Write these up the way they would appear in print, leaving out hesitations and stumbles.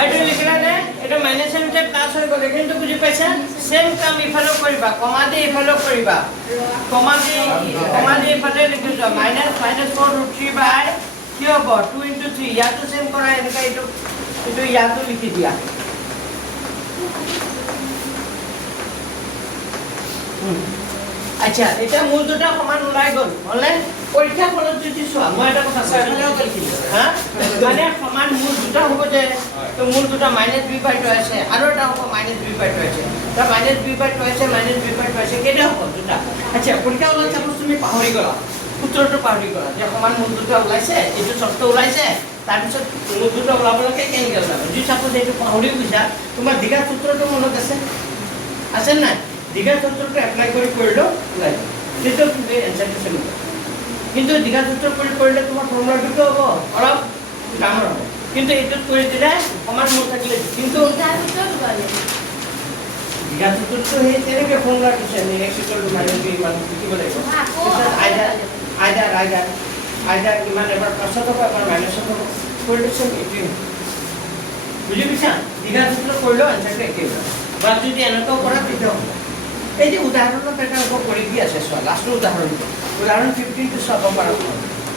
এইটো লিখিলা নে এটা মাইনাস এন যে প্লাস হৈ গ'ল কিন্তু বুজি পাইছা সেম কাম ইফালে কৰিবা কমা দি ইফালে কৰিবা কমা দি ইফালে লিখি যোৱা মাইনাস 4√3 বাই কি হ'ব 2 * 3 ইয়াতো সেম কৰা এনেকা এইটো ইয়াতো লিখি দিয়া আচ্ছা এটা মূল দুটা সমান ওলাই গ'ল হলে পৰীক্ষা ফলত যদি চোৱা মই এটা কথা চাইলেও লিখিলো হা মানে সমান মূল দুটা হ'ব যে তো মূল দুটা -b/2 আছে আৰু এটা হ'ব -b/2 আছে তো -b/2 আছে -b/2 আছে কেনে হ'ব দুটা আচ্ছা পৰীক্ষা ফলত চাপোজ তুমি পাহৰি গলা সূত্ৰটো পাহৰি গলা যে সমান মূল দুটা ওলাইছে এইটো শব্দ ওলাইছে তাৰ পিছত মূল দুটা ওলাবলৈকে কেনেকৈ ওলাব যদি চাপোজ এইটো পাহৰি গৈছা তোমাৰ দীঘা সূত্ৰটো মনত আছে নাই দীঘা সূত্ৰটো এপ্লাই কৰিলো ওলাই সেইটো এনসাৰটো চেম কিন্তু দীঘা সূত্ৰ কৰিলে তোমাৰ ফৰ্মুলাটো কি হ'ব অলপ ডাঙৰ হ'ব কিন্তু এইটোত কৰি দিলে সমান মূল থাকিলে কিন্তু দীঘা সূত্ৰটো সেই তেনেকে ফৰ্মুলা দিছে x = -b ইমান লিখিব লাগিব আইডাৰ ইমান এবাৰ প্লাছত হ'ব এবাৰ মাইনাছত হ'ব কৰিলে চেম এইটো বুজি পাইছা দীঘা সূত্ৰ কৰিলেও এনসাৰটো একেই হ'ব বা যদি এনেকুৱা কৰা তেতিয়া হ'ব এই যে উদাহৰণৰ এটা কৰি কি আছে চোৱা লাষ্টৰ উদাহৰণ 15 টো চাব পাৰা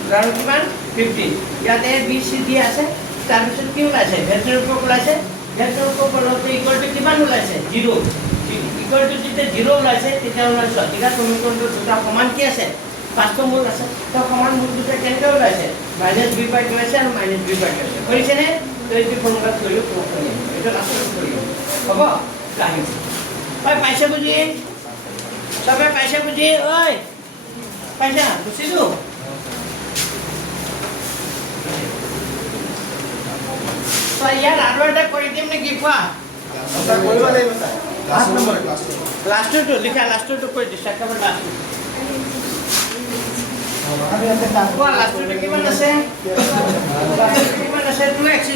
উদাহৰণ কিমান 15 ইয়াতে b c d আছে তাৰ পিছত কি ওলাইছে ভেক্টৰ ৰূপক ওলাইছে ভেক্টৰ ৰূপক ওলাওতে ইকুৱেল টু কিমান ওলাইছে 0 ইকুৱেল টু যেতিয়া 0 ওলাইছে তেতিয়া ওলাইছে ঠিক আছে সমীকৰণটো দুটা সমান কি আছে পাঁচটা মূল আছে তো সমান মূল দুটা কেনেকৈ ওলাইছে -b/2 আছে আৰু -b/2 আছে কৰিছে নে তো এই ফৰ্মুলা কৰিও এটা লাষ্টত কৰিও হ'ব কাহিনী পাইছে বুজি সবে পাইছে বুজি ওই পাইছা বুজিছো তো ইয়াৰ আৰু এটা কৰি দিম নেকি কোৱা কৰিব লাগিব লাষ্টটো লিখা লাষ্টটো কৰি দিছা একেবাৰে লাষ্ট কোৱা লাষ্টটো কিমান আছে 2x²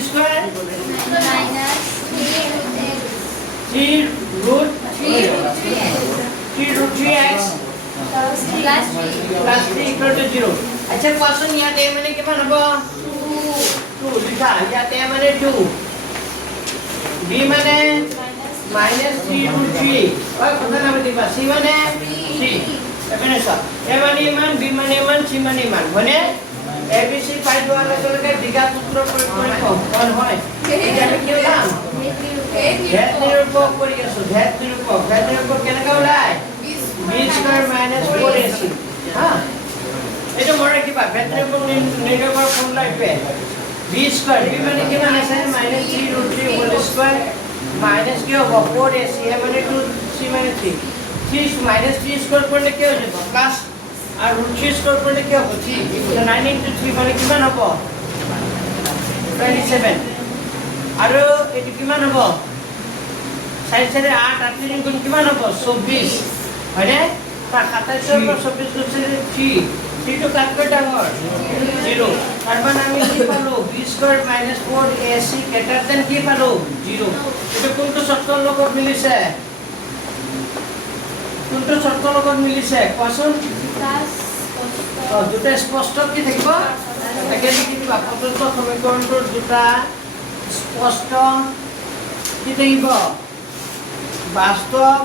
-3√3x plus 3 equal to 0 अच्छा क्वेश्चन ইয়াতে মানে কিমান হ'ব 2 লিখা ইয়াতে মানে 2 b মানে -3√3 ওই কথা নাম দিবা c মানে 3 এখানে সব a মানে মান b মানে মান c মানে মান মানে abc পাই যোৱাৰ লগে লগে দীঘা সূত্ৰ প্ৰয়োগ কৰি কোন হয় এটা কি নাম z নিৰূপক কৰি আছো z নিৰূপক কেনেকৈ ওলাই b² - 4ac হা এটা মনে কিবা z নিৰূপক নিৰূপকৰ ফৰ্মুলা ইপে b² b মানে কিমান আছে -3√3 হোল স্কয়াৰ মাইনাস কি হ'ব 4ac a মানে 2 c মানে 3 3 স্কয়াৰ কৰিলে কি হৈ যাব প্লাস আর √3 স্কয়ার করলে কি হবে 3 9 * 3 মানে কিমান হ'ব 27 আৰু এটো কিমান হ'ব 4 4 8 8 3 গুণ কিমান হ'ব 24 হয়নে তাৰ 27 ৰ 24 গুণ 3 3 টো কাট কৰি ডাঙৰ 0 তাৰ মানে আমি কি পালো b² - 4ac গ্ৰেটাৰ দেন কি পালো 0 এটো কোনটো চৰ্তৰ লগত মিলিছে কোনটো চৰ্তৰ লগত মিলিছে কোৱাচোন দুটা স্পষ্ট কি থাকিব তাকে লিখি দিবা প্ৰদত্ত সমীকৰণটোৰ দুটা স্পষ্ট কি থাকিব বাস্তৱ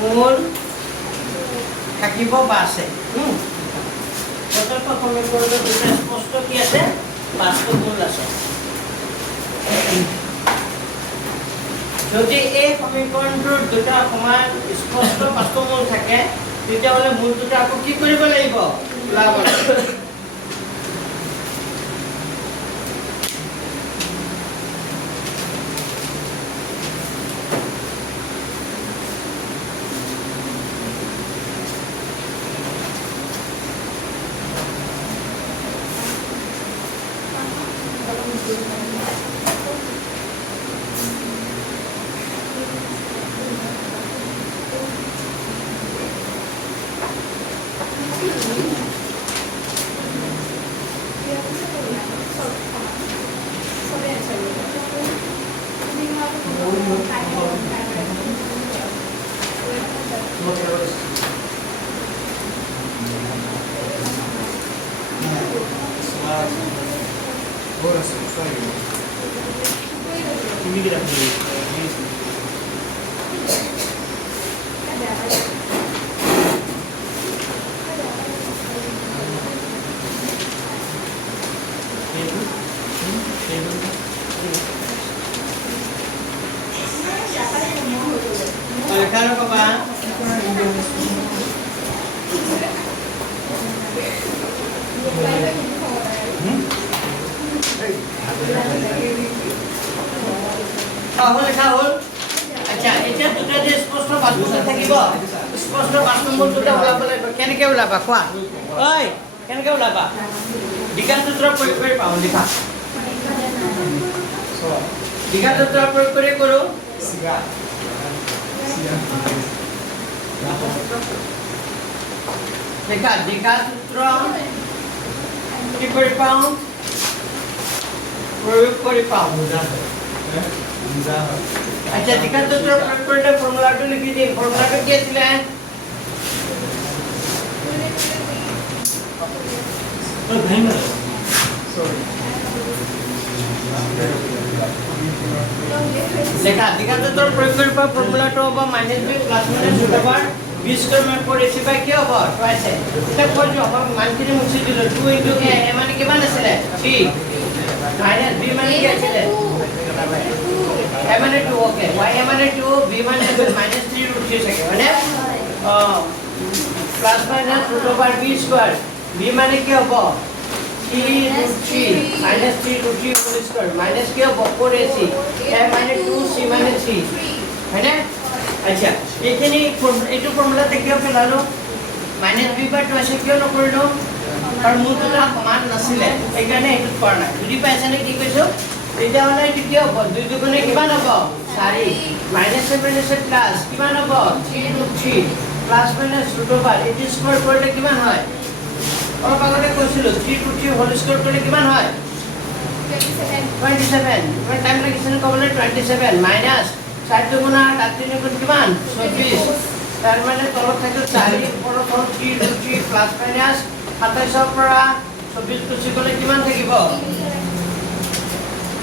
মূল থাকিব বা আছে প্ৰদত্ত সমীকৰণটোৰ দুটা স্পষ্ট কি আছে বাস্তৱ মূল আছে যদি এই সমীকৰণটোৰ দুটা সমান স্পষ্ট বাস্তৱ মূল থাকে তেতিয়াহ'লে মূল দুটা আকৌ কি কৰিব লাগিব ওলাব লাগিব Ini kita pilih. Kalau apa? তাহলে খাওল আচ্ছা এটা দুটা যে স্পষ্ট বাক্য থাকিব স্পষ্ট বাক্য মূলটা ওলাব লাগিব কেনেকে ওলাবা কোৱা ঐ কেনেকে ওলাবা বিজ্ঞান সূত্ৰ প্ৰয়োগ কৰি পাওঁ লিখা বিজ্ঞান সূত্ৰ প্ৰয়োগ কৰি কৰো লেখা বিজ্ঞান সূত্ৰ কি কৰি পাওঁ প্ৰয়োগ কৰি পাওঁ अच्छा दिखा तो प्रॉपर्टी फॉर्मूला तो लिखी थी फॉर्मूला तो क्या थी तो भाई ना सॉरी देखा दिखा तो प्रॉपर्टी पर फॉर्मूला तो अब minus b plus minus root over b square में पर ac बाय क्या होगा ट्वाइस है এটা কোন যে আমার মানকিনে মুছি দিল 2 * a মানে কিমান আছিল 3 माइनस b মানে কি আছিল a মানে 2 ओके y মানে 2 b মানে माइनस 3 रूट 3 থাকে মানে plus minus root over b square b মানে কি হবে 3 root 3 minus 3 root 3 whole square minus কি হবে 4ac a মানে 2 c মানে 3 है ना अच्छा এখানে এইটো ফর্মুলাতে কি হবে লালো माइनस b বাই 2 আছে কিয় নকৰিলো আৰু মূলটো সমান নাছিলে এইকাৰণে এইটো কৰা নাই বুজি পাইছানে কি কৈছো এটা মানে এইটো কি হ'ব 2 দুগুণে কিমান হ'ব 4 মাইনাস 7 আছে প্লাস কিমান হ'ব 3 √ 3 প্লাস মাইনাস √ ওভার এটি স্কয়ার কৰিলে কিমান হয় অলপ আগতে কৈছিলো 3 √ 3 হোল স্কয়াৰ কৰিলে কিমান হয় 27 মানে টাইম লাগিছে ক'বলৈ 27 মাইনাস 4 দুগুণা 8 দুগুণ কিমান 24 তার মানে তলত থাকে 4 ওপৰত 3 √ 3 প্লাস মাইনাস 27 পৰা 24 গুছি গলে কিমান থাকিব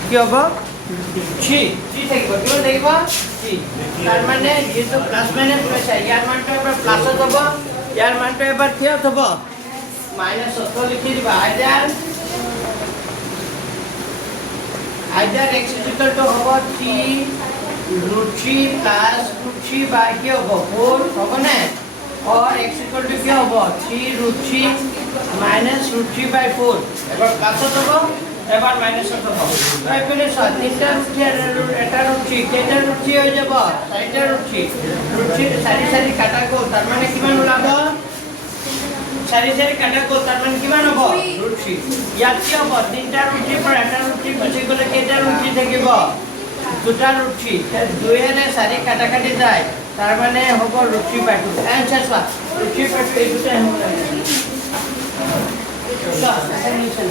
কি হ'ব 3 থাকিব কিমান থাকিব 3 তার মানে যেহেতু প্লাস মাইনাস হৈছে ইয়াৰ মানটো এবাৰ প্লাসত হ'ব ইয়াৰ মানটো এবাৰ কি হ'ব মাইনাস 17 লিখি দিবা আইদার x হ'ব 3 √ 3 প্লাস √3 বাই কি হ'ব 4 হ'ব না और x इक्वल टू क्या होगा 3 √ 3 माइनस √3 बाय 4 এবার প্লাস হবে এবার মাইনাস হবে তাইলে 3টা √3 এটা √3 কেটা √3 হয়ে যাব 4টা √3 সারি সারি কাটা গো তার মানে কিমান ওলাব সারি সারি কাটা গো তার মানে কিমান হবে √3 ইয়াত কি হবে 3টা √3 पर এটা √3 বসে গলে কেটা √3 থাকিব দুটা √3 তাই দুইরে সারি কাটা কাটি যায় তার মানে হবে √3 বাই 2 आंसर স্যার √3 বাই 2 এই দুটো হবে sir solution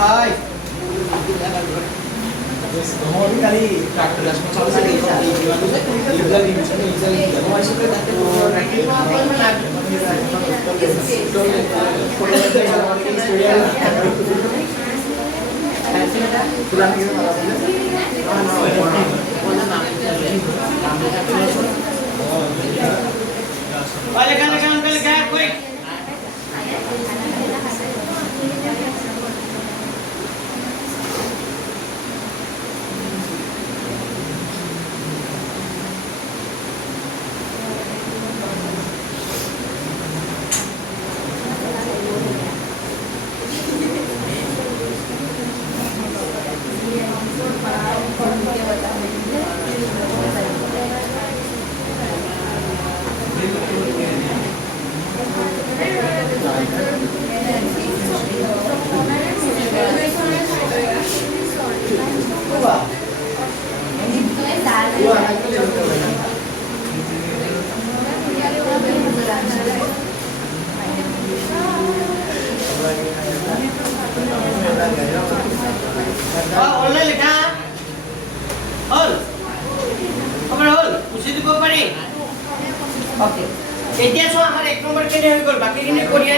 Ay. Mohon kali traktor responsabilitas di gimana sih? Juga di misalnya mau itu kan nanti mau lagi pulang gitu Balik kan quick.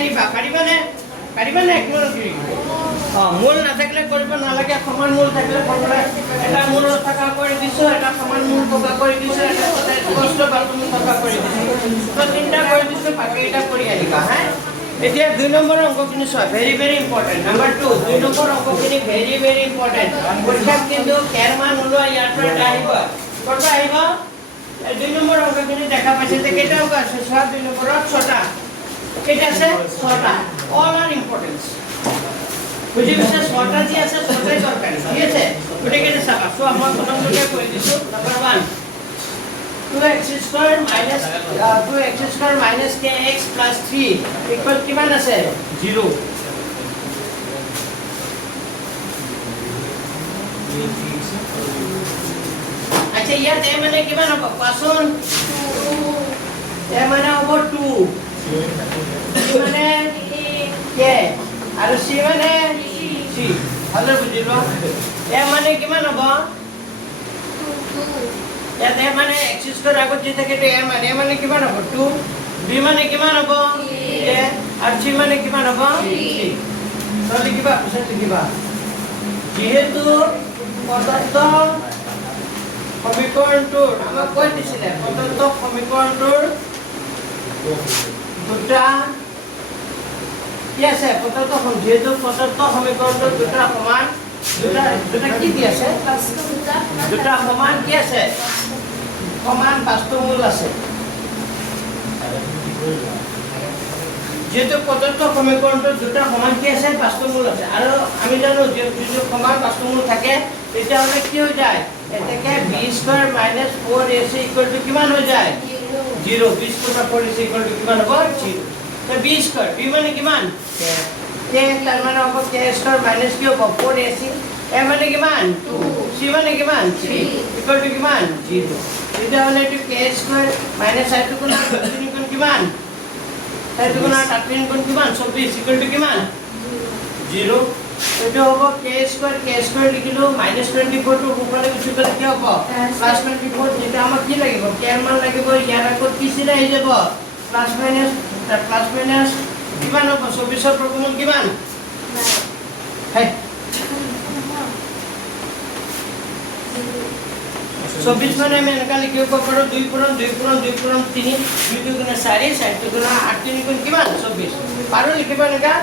আহিবা পাৰিবানে একমাত্ৰ মূল নাথাকিলে কৰিব নালাগে সমান মূল থাকিলে কৰিবলৈ এটা মূল থকা কৰি দিছোঁ এটা সমান মূল থকা কৰি দিছোঁ এটা স্পষ্ট বাথৰুম থকা কৰি দিছোঁ তো তিনিটা কৰি দিছোঁ বাকীকেইটা কৰি আহিবা হা এতিয়া 2 নম্বৰ অংকখিনি চোৱা ভেৰি ইম্পৰ্টেণ্ট নাম্বাৰ 2 2 নম্বৰ অংকখিনি ভেৰি ইম্পৰ্টেণ্ট পৰীক্ষাত কিন্তু কেৰ মান ওলোৱা ইয়াৰ পৰা এটা আহিব ক'ৰ পৰা আহিব 2 নম্বৰ অংকখিনি দেখা পাইছে যে কেইটা অংক আছে চোৱা 2 নম্বৰত 6টা কেইটা আছে 6টা অল আৰ ইম্পৰ্টেন্ট বুঝি গৈছে 6টা যি আছে 6টাই দৰকাৰী ঠিক আছে গতিকে চাবা চোৱা মই প্ৰথমতে কৈ দিছোঁ নম্বৰ 1 2x² - kx + 3 ইকুৱেল কিমান আছে 0 আচ্ছা ইয়াত এ মানে কিমান হ'ব কোৱাচোন এ মানে হ'ব 2 সি মানে কে আৰু সি মানে সি ভালে বুজিলো এ মানে কিমান হ'ব ইয়াত এ মানে x² আগত যি থাকে এ মানে কিমান হ'ব 2 বি মানে কিমান হ'ব এ আৰু সি মানে কিমান হ'ব 3 তো লিখিবা পিছত লিখিবা যেহেতু পদাৰ্থ সমীকৰণটোৰ আমাক কৈ দিছিলে পদাৰ্থ সমীকৰণটোৰ দুটা কি আছে পদাৰ্থ যেহেতু পদাৰ্থ সমীকৰণটোৰ দুটা সমান দুটা কি দি আছে দুটা সমান কি আছে সমান বাস্তৱমূল আছে যেহেতু পদাৰ্থ সমীকৰণটোৰ দুটা সমান কি আছে বাস্তৱমূল আছে আৰু আমি জানো যে যদি সমান বাস্তৱমূল থাকে তেতিয়াহ'লে কি হৈ যায় এতেকে b² - 4ac = কিমান হৈ যায় 0 b² + 4ac = কিমান হ'ব 0 তো b² b মানে কিমান k তাৰ মানে হ'ব k² - কি হ'ব 4ac a মানে কিমান 2 c মানে কিমান 3 = কিমান 0 তেতিয়াহ'লে এইটো k² - i² গুণ কিমান এইটো গুণ 3 গুণ কিমান 24 = কিমান 0 এইটো হ'ব k² লিখিলো -24 টো ওপৰলৈ গুচি গ'লে কি হ'ব +24 যেটা আমাক কি লাগিব k ৰ মান লাগিব ইয়াৰ আগত কি চিন আহি যাব প্লাস মাইনাস কিমান হ'ব 24 ৰ বৰ্গমূল কিমান হয় 24 মানে আমি এনেকা লিখিব পাৰো 2 পূৰণ 2 পূৰণ 2 পূৰণ 3 2 2 গুণ 4 4 2 গুণ 8 3 গুণ কিমান 24 পাৰো লিখিব এনেকা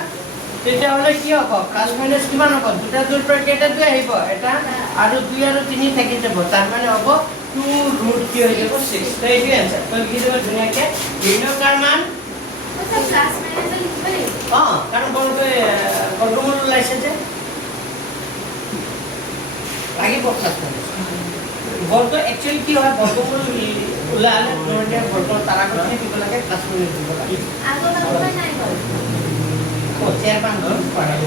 তেতিয়াহ'লে কি হ'ব প্লাস মাইনাস কিমান হ'ব দুটা দুৰ পৰা কেইটা দুই আহিব এটা আৰু 2 আৰু 3 থাকি যাব তাৰ মানে হ'ব 2 কি হৈ যাব 6 তো এইটো आंसर তো লিখি দিব ধুনীয়াকৈ ঋণকাৰ মান প্লাস মাইনাস লিখব কাৰণ বৰ্গমূল ওলাইছে যে লাগিব প্লাস মাইনাস বৰ্গ একচুয়ালি কি হয় বৰ্গমূল ওলালে ধৰণে বৰ্গ তাৰা কৰি দিব লাগে প্লাস মাইনাস দিব লাগে আগত নাই গল চেয়াৰ পান ধৰ পঢ়াই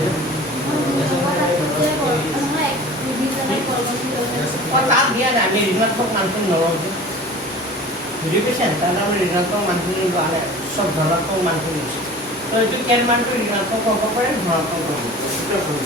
তাত দিয়া নাই আমি ঋণাত্মক মানটো নলওঁ বুজি পাইছে তাত আমি ঋণাত্মক মানখিনি লোৱা নাই চব ধনাত্মক মানখিনি লৈছোঁ তো এইটো কেৰ মানটো ঋণাত্মক হ'ব পাৰে ধনাত্মক হ'ব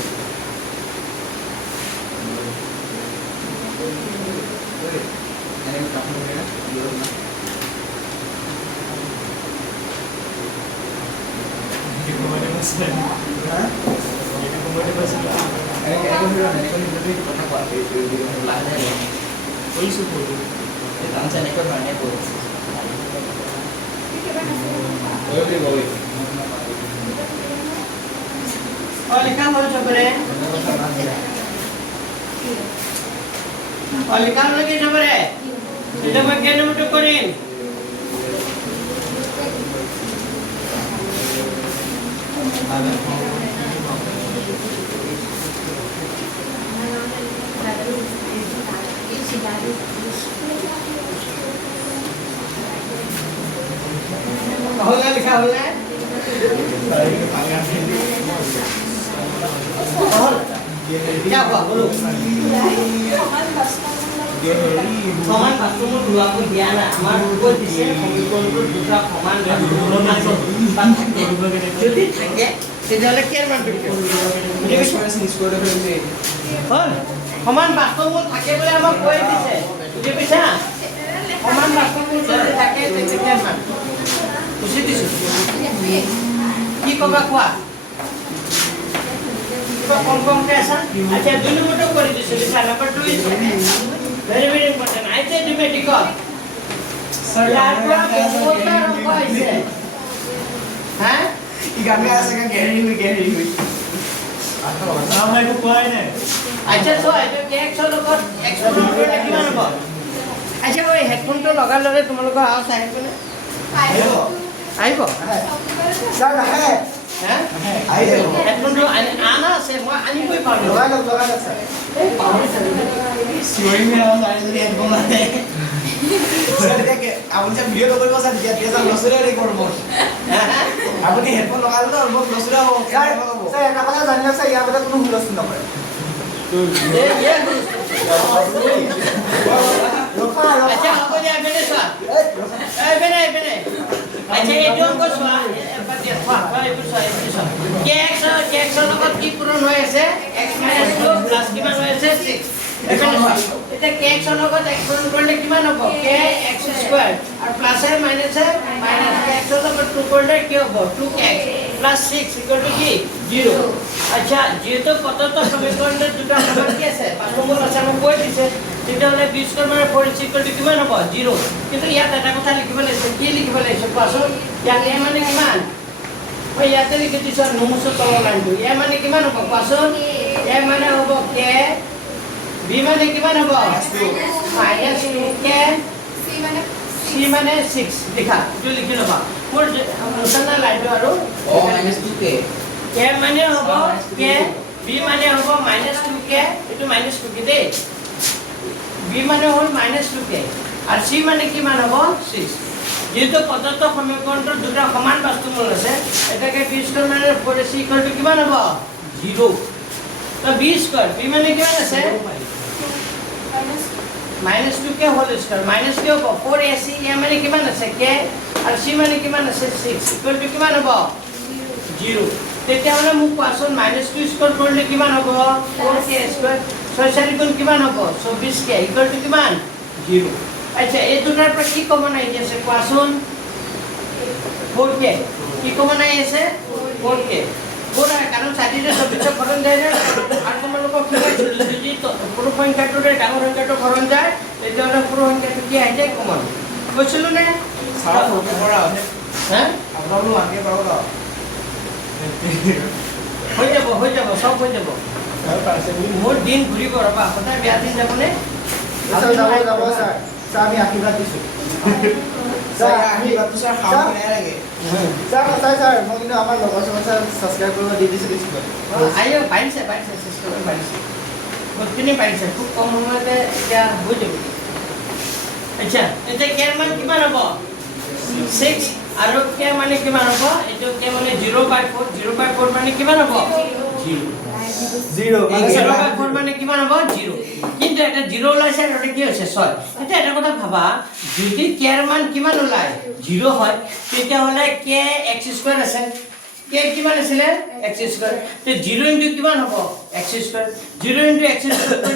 লিখা হ'ল চবৰে লিখা হ'ল কি চবৰে এতিয়া মই কেই নম্বৰটো কৰিম হল লিখা হল না क्या हुआ बोलो সমান বাস্তৱমূল লোৱাটো দিয়া নাই আমাৰ কৈ দিছে সমীকৰণটো দুটা সমান যদি থাকে তেতিয়াহ'লে কেৰ মানটো হ'ল সমান বাস্তৱমূল থাকে বুলি আমাক কৈ দিছে বুজি পাইছা সমান বাস্তৱমূল যদি থাকে তেতিয়া কেৰ মান বুজি দিছোঁ কি কবা কোৱা কিবা কমকে আছা আচ্ছা 2 নম্বৰটো কৰি দিছো লিখা number 2 is very very important আইতে ডিমেটিকত ইয়াৰ পৰা বহুত অংক আহিছে হা ই গানে আছে কা গেৰি হুই এইটো কোৱাই নাই আচ্ছা তো এইটো কেক্স লগত এক্সপ্লোৰ কৰিলে কিমান হ'ব আচ্ছা মই হেডফোনটো লগাই ললে তোমালোকৰ আৱাজ আহিবনে আহিব স্যাৰ হ্যাঁ হা আইলে হেডফোনটো আনা আছে মই আনিবই পাৰো লগাই লওক স্যাৰ চিঞৰি মেলা তাই যদি হেডফোন নাই স্যাৰ দেখে আপনি যে ভিডিও কৰিব স্যার দিয়া দিয়া স্যার লসরে রেকর্ড করব আপনি হেডফোন লগালে তো অলপ লসরে হ'ব স্যার স্যার এটা কথা জানিলে স্যার ইয়াৰ কথা কোনো হুলস্থুল নকৰে আচ্ছা হ'ব দিয়া বেনে চোৱা বেনে আচ্ছা এইটো অংক চোৱা কেক্স লগত কি পূৰণ হৈ আছে x - 2 প্লাস কিমান হৈ আছে 6 এটা কেক্স লগত x পূৰণ কৰিলে কিমান হ'ব k x² আৰু প্লাস এ মাইনাস এ মাইনাস x লগত 2 কৰিলে কি হ'ব 2x প্লাস 6 ইকুয়াল টু কি 0 আচ্ছা যেহেতু কতত সমীকৰণৰ দুটা সমান কি আছে পাঁচ নম্বৰ আছে আমি কৈ দিছে তেতিয়াহ'লে 20 মানে 4 ইকুয়াল টু কিমান হ'ব 0 কিন্তু ইয়াত এটা কথা লিখিব লাগিছে কি লিখিব লাগিছে কোৱাচোন ইয়াত এ মানে কিমান মই ইয়াতে লিখি দিছো নমুছো তলৰ লাইনটো এ মানে কিমান হ'ব কোৱাচোন এ মানে হ'ব k b মানে কিমান হ'ব -2k c মানে 6 লিখা এইটো লিখি ল'বা মোৰ মুছনা লাইনটো আৰু ও -2k k মানে হ'ব k b মানে হ'ব -2k এইটো -2k দেই b মানে হ'ল -2k আৰু c মানে কিমান হ'ব 6 যেহেতু পদাৰ্থ সমীকৰণটোৰ দুটা সমান বাস্তুমূল আছে এটাকে b² মানে 4ac ইকুয়াল টু কিমান হ'ব 0 তো b² b মানে কিমান আছে -2k হোল স্কয়ার মাইনাস কি হ'ব 4ac এ মানে কিমান আছে k আৰু c মানে কিমান আছে 6 ইকুয়াল টু কিমান হ'ব 0 তেতিয়াহ'লে মোক কোৱাচোন -2 স্কয়াৰ কৰিলে কিমান হ'ব 4k স্কয়ার 6 4 গুণ কিমান হ'ব 24k ইকুয়াল টু কিমান 0 আচ্ছা এই দুটাৰ পৰা কি কমন আহি আছে কোৱাচোন 4k কি কমন আহি আছে 4k পুরা কারণ সাইডে সবকিছু খরচ যায় না আর তোমালোকক কি পাইছিল যদি পুরো সংখ্যাটোৰে ডাঙৰ সংখ্যাটো খৰচ যায় তেতিয়াহ'লে পুরো সংখ্যাটো কি আহি যায় কমন কৈছিল নে সারা ওকে পড়া হ্যাঁ আপনারা আগে পাবো না হৈ যাব সব হৈ যাব মোৰ দিন ঘূৰিব ৰবা সদায় বেয়া দিন যাবনে স্যার যাব স্যার স্যার আমি আশীর্বাদ দিছো স্যার আশীর্বাদ তো স্যার খাওয়া নাই লাগে স্যার স্যার মই কিন্তু আমার লগৰ স্যাৰ সাবস্ক্ৰাইব কৰিব দি দিছো আইও পাৰিছে সিস্টেম পাৰিছে বহুতখিনি পাৰিছে খুব কম সময়তে এতিয়া হৈ যাব আচ্ছা এতিয়া কেৰ মান কিমান হ'ব 6 আৰু কে মানে কিমান হ'ব এইটো কে মানে 0/4 0/4 মানে কিমান হ'ব 0 0/4 মানে কিমান হ'ব 0 কিন্তু এটা 0 ওলাইছে আৰু কি হৈছে 6 এটা এটা কথা ভাবা যদি কেৰ মান কিমান ওলাই 0 হয় তেতিয়াহ'লে কে x² আছে কে কিমান আছিল x² তে 0 * কিমান হ'ব x² 0 * x²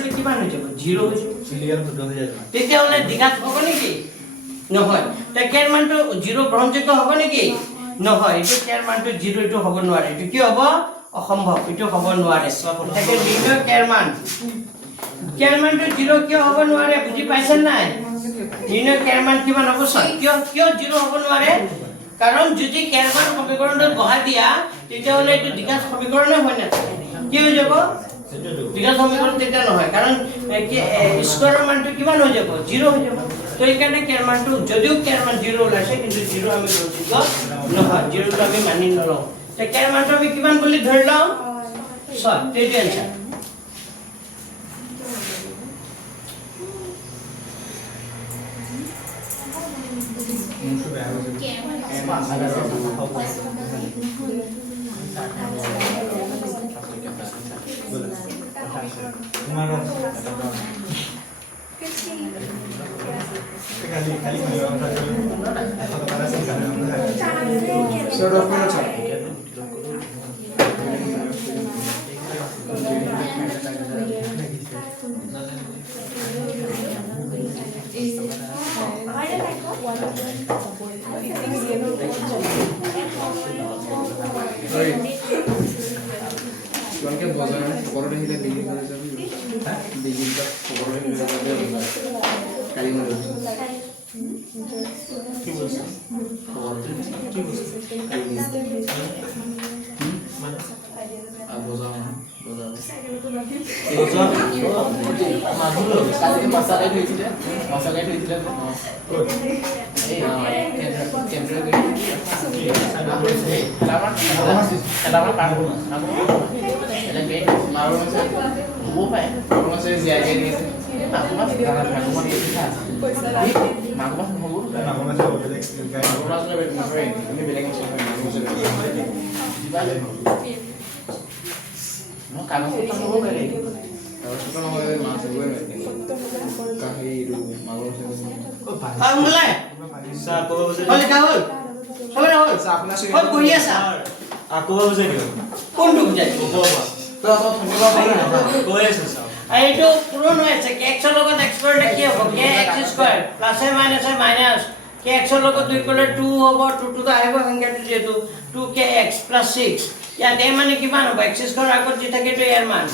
তে কিমান হৈ যাব 0 হৈ যাব ক্লিয়াৰ ফুট হৈ যায় তেতিয়াহ'লে দ্বিঘাত হ'ব নেকি নহয় তে কেৰ মানটো 0 গ্ৰহণযোগ্য হ'ব নেকি নহয় এইটো কেৰ মানটো 0 এইটো হ'ব নোৱাৰে এইটো কি হ'ব অসম্ভৱ এইটো হ'ব নোৱাৰে তাকে নিৰ্ণয় কেৰ মানটো 0 কিয় হ'ব নোৱাৰে বুজি পাইছেন নাই নিৰ্ণয় কেৰ মান কিমান হ'ব কিয় 0 হ'ব নোৱাৰে কাৰণ যদি কেৰ মান সমীকৰণত বহাই দিয়া তেতিয়াহ'লে এইটো দ্বিঘাত সমীকৰণে হয় না কি হৈ যাব দ্বিঘাত সমীকৰণ তেতিয়া নহয় কাৰণ স্কয়াৰৰ মানটো কিমান হৈ যাব 0 হৈ যাব তো এইকাৰণে কেৰ মানটো যদিও কেৰ মান 0 ওলাইছে কিন্তু 0 আমি লজিক নহয় 0 টো আমি মানি নলওঁ তে কেৰ মানটো আমি কিমান বুলি ধৰি লওঁ 6 এইটো আনসাৰ তোমাকে বজার পরোটা হিলে বিলি করে যাবে হ্যাঁ বিলিটা পরোটা হিলে যাবে কালি মনে কি বলছ কি বলছ মানে আর বজার বলছ মাসালা হয়েছিল এই কেন্দ্র খেলাবার পারবো না এটা মারো না ও পায় কোনো সে জিয়া জিয়া দিয়েছে মাগুমা মাগুমা কিছু আছে মাগুমা হবো মাগুমা আসলে বেটার তুমি বেলেগ কিছু মাগুমা no কাগজ তো হবো বেলে কাগজ তো হবে মাছ হবে কাহি রু মাগুমা আমলে স্যার কবে বসে হল কাহল হবে না হল আপনার সঙ্গে হল কই আছে কবে বসে দিও কোন ঢুক যায় কবে তো তো ধন্যবাদ ভাই কবে আছে স্যার এইটো পূরণ হয়েছে কে x এর লগত x করলে কি হবে কে x স্কয়ার প্লাস এ মাইনাস কে x এর লগত 2 করলে 2 হ'ব 2 তো আহিব সংখ্যাটো যেটো 2kx 6 ইয়াত এ মানে কিমান হ'ব x স্কয়ার আগত যি থাকে এটো এর মান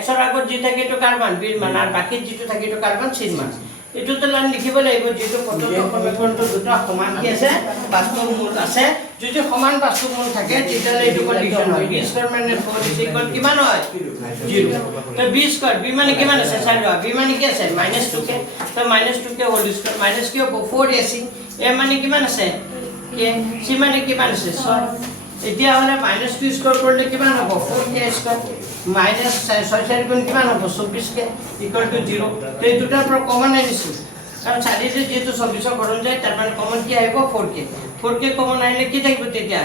x এর আগত যি থাকে এটো কার মান b এর মান আর বাকি যেটো থাকে এটো কার মান c এর মান এটো তো লাইন লিখিব লাগিব যেটো পদ্ধতি সমীকৰণটো দুটা সমান কি আছে বাস্তৱ মূল আছে যদি সমান বাস্তৱ মূল থাকে তেতিয়ালে এটো কন্ডিশন হয় b স্কয়ার মানে 4 is equal কিমান হয় 0 তো b স্কয়ার b মানে কিমান আছে চাই লোৱা b মানে কি আছে -2k তো -2k হোল স্কয়ার মাইনাস কি হ'ব 4ac a মানে কিমান আছে k c মানে কিমান আছে 6 এতিয়া হলে -2 স্কয়ার কৰিলে কিমান হ'ব 4k স্কয়ার মাইনাস 6 গুণ কিমান হ'ব 24k ইকুয়াল টু 0 তো এই দুটাৰ পৰা কমন আনিছো কাৰণ চাৰিৰে যেটো 24 গৰম যায় তাৰ মানে কমন কি আহিব 4k কমন আহিলে কি থাকিব তেতিয়া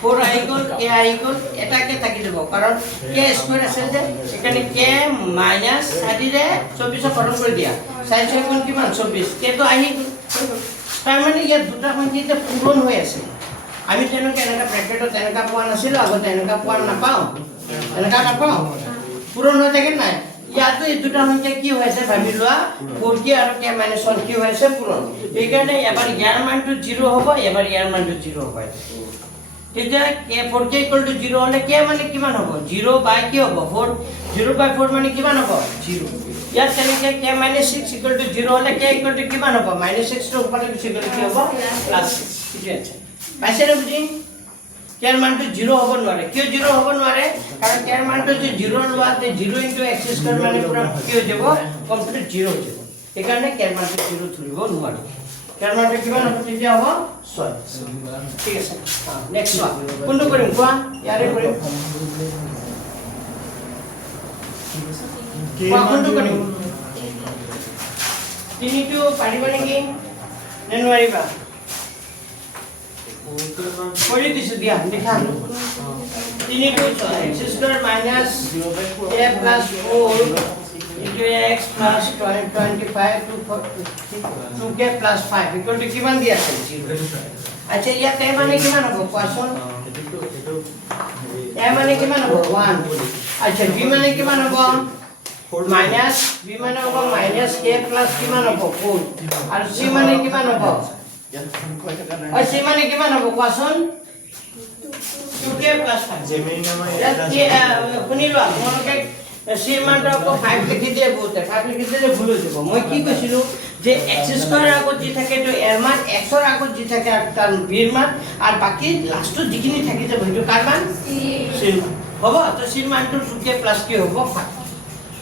4 আহি গ'ল k আহি গ'ল এটাকে থাকি যাব কাৰণ k স্কয়াৰ আছে যে এখানে k মাইনাস 4ৰে 24 গৰম কৰি দিয়া 6 গুণ কিমান 24 k তো আহি গ'ল তাৰ মানে ইয়াত দুটা সংখ্যাতে পূৰণ হৈ আছে আমি তেনেকৈ এনেকা ব্ৰেকেটত এনেকা পোৱা নাছিল আগতে এনেকা পোৱা নাপাওঁ এনেকা নাপাওঁ পূৰণ হৈ থাকে নাই ইয়াতো এই দুটা সংখ্যা কি হৈছে ভাবি লোৱা 4k আৰু k - 1 কি হৈছে পূৰণ এইকাৰণে এবাৰ ইয়াৰ মানটো 0 হ'ব এবাৰ ইয়াৰ মানটো 0 হ'ব তেতিয়া k 4k = 0 হলে k মানে কিমান হ'ব 0 বাই কি হ'ব 4 0 বাই 4 মানে কিমান হ'ব 0 ইয়াত তেনেকৈ k - 6 = 0 হলে k = কিমান হ'ব -6 ৰ ওপৰত গুচি গ'লে কি হ'ব +6 ঠিক আছে পাইছে নে বুজি k ৰ মানটো 0 হ'ব নোৱাৰে কিয় 0 হ'ব নোৱাৰে কাৰণ k ৰ মানটো যদি 0 লোৱাতে 0 * x² মানে পুৰা কি হৈ যাব কমপ্লিট 0 হৈ যাব সেইকাৰণে k ৰ মানটো 0 ধৰিব নোৱাৰে k ৰ মানটো কিমান হ'ব তেতিয়া হ'ব 6 ঠিক আছে নেক্সট ওয়ান কোনটো কৰিম কোৱা ইয়াৰে কৰিম কোনটো কৰিম তিনিটো পাৰিবা নেকি নে নোৱাৰিবা কৰি দিছো দিয়া লিখা 3 to x² minus a plus 4 into x plus 25 to 2k plus 5 equal to কিমান দিয়া আছে 0 আচ্ছা ইয়াত a মানে কিমান হ'ব কোৱাচোন a মানে কিমান হ'ব 1 আচ্ছা b মানে কিমান হ'ব minus b মানে হ'ব minus k plus কিমান হ'ব 4 আৰু c মানে কিমান হ'ব c মানে কিমান হ'ব কোৱাচোন 2k plus 5 জেমিনি নামৰ শুনি লোৱা তোমালোকে c মানটো আকৌ 5 লিখি দিয়ে বহুতে 5 লিখি দিলে ভুল হৈ যাব মই কি কৈছিলো যে x² আগত যি থাকে তো এর মান x ৰ আগত যি থাকে তাৰ b ৰ মান আৰু বাকি লাষ্টত যিখিনি থাকি যাব সেইটো কাৰ মান c মান হ'ব তো c মানটো 2k plus কি হ'ব 5